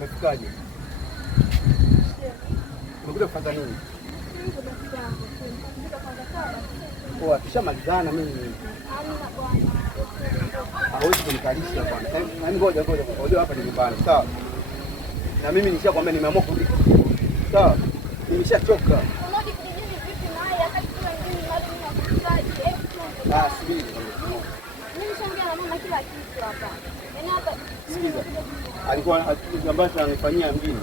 Umefikaje? Umekuja kufuata nini? Poa, tushamalizana mimi. Hawezi kunikalisha bwana. Yaani ngoja. Ngoja hapa ni nyumbani. Sawa. Na mimi nishakwambia nimeamua kurudi. Sawa. Nimeshachoka. Unarudi kijijini vipi na yeye wakati kila mjini bado ninakuhitaji. Subiri. Mimi nishaongea na mama kila kitu hapa. Yaani hapa sikiza. Alikuwa ambacho ananifanyia mjini.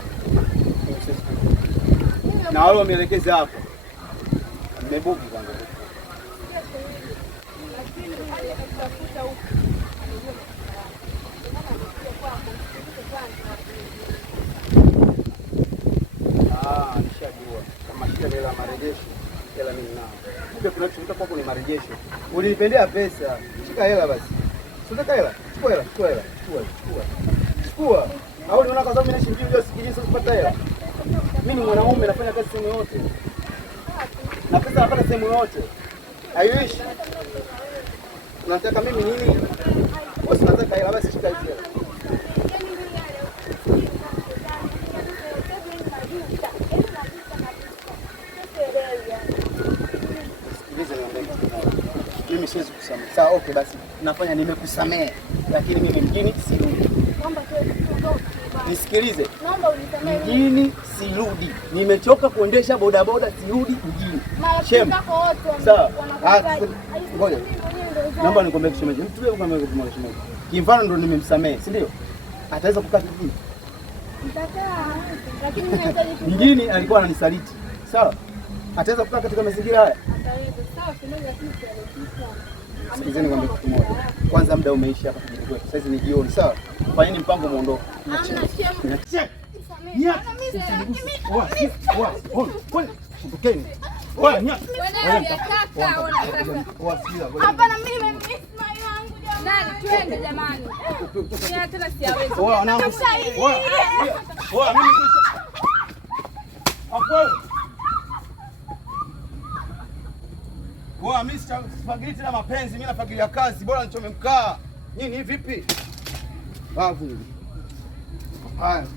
Na wale wameelekeza hapo. Nimebuki kwanza. Nishajua. Kama shida hela marejesho, hela mimi nao. Kumbe kuna kitu kwako ni marejesho. Ulinipendea pesa. Shika hela basi. Unataka hela? Chukua hela. Chukua. Au unaona kwa sababu mimi naishi mjini sikiji sasa kupata hela. Mimi ni mwanaume nafanya kazi sehemu yote. Na pesa napata sehemu yote. Haiishi. Unataka mimi nini? Basi nataka hela basi shika hiyo. Mimi siwezi kusamehe. Sawa, okay basi. Nafanya nimekusamehe. Lakini mimi mjini sirudi. naomba tuondoke. Nisikilize. Naomba unisamehe. Mjini sirudi. Nimechoka kuendesha bodaboda, sirudi mjini. Marafiki zako wote sawa. wanakuhitaji. Ngoja. Naomba nikwambie kishemeji. Mtu wewe kama wewe kama kishemeji. Kimfano ndo nimemsamehe, si ndio? Ataweza kukaa kijijini. Nitakaa. Lakini ninahitaji mjini alikuwa ananisaliti. Sawa? Ataweza kukaa katika mazingira haya? sawa, kidogo kitu. Sikizeni kwambie kitu kimoja. Kwanza muda umeisha hapa kijiji kwetu. Sasa ni jioni, sawa? Fanyeni mpango muondoke. Niachie. Hapana, mimi nimemiss my wangu jamani. Twende jamani. Tena siawezi. Mimi sifagili tena mapenzi, mimi nafagilia kazi, bora nichome mkaa. Nini vipi? Bavu. Haya.